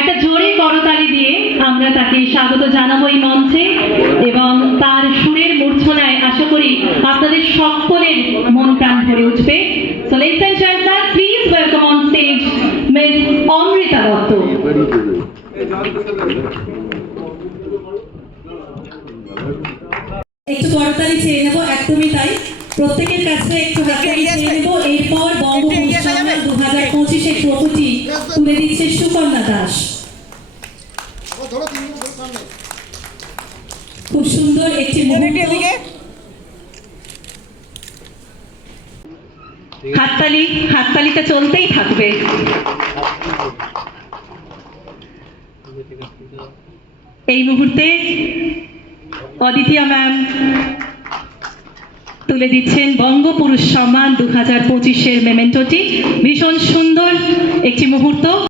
একটা জোরে করতালি দিয়ে আমরা তাকে স্বাগত জানাব এই মঞ্চে এবং তার সুরের মূর্ছনায় আশা করি আপনাদের সকলের মন প্রাণ ভরে উঠবে। Please welcome on stage miss Amrita Dutta. একটু করতালি চেয়ে নেব, একদমই তাই। প্রত্যেকের কাছে একটু হাততালি চেয়ে নেব। এরপর বঙ্গোপসাগর দু হাজার ট্রফিটি তুলে দিচ্ছে সুকন্যা দাস। খুব সুন্দর একটি হাততালি হাততালিটা চলতেই থাকবে। এই মুহূর্তে অদিতিয়া ম্যাম তুলে দিচ্ছেন বঙ্গপুরুষ সম্মান দু হাজার পঁচিশের মেমেন্টোটি। ভীষণ সুন্দর একটি মুহূর্ত।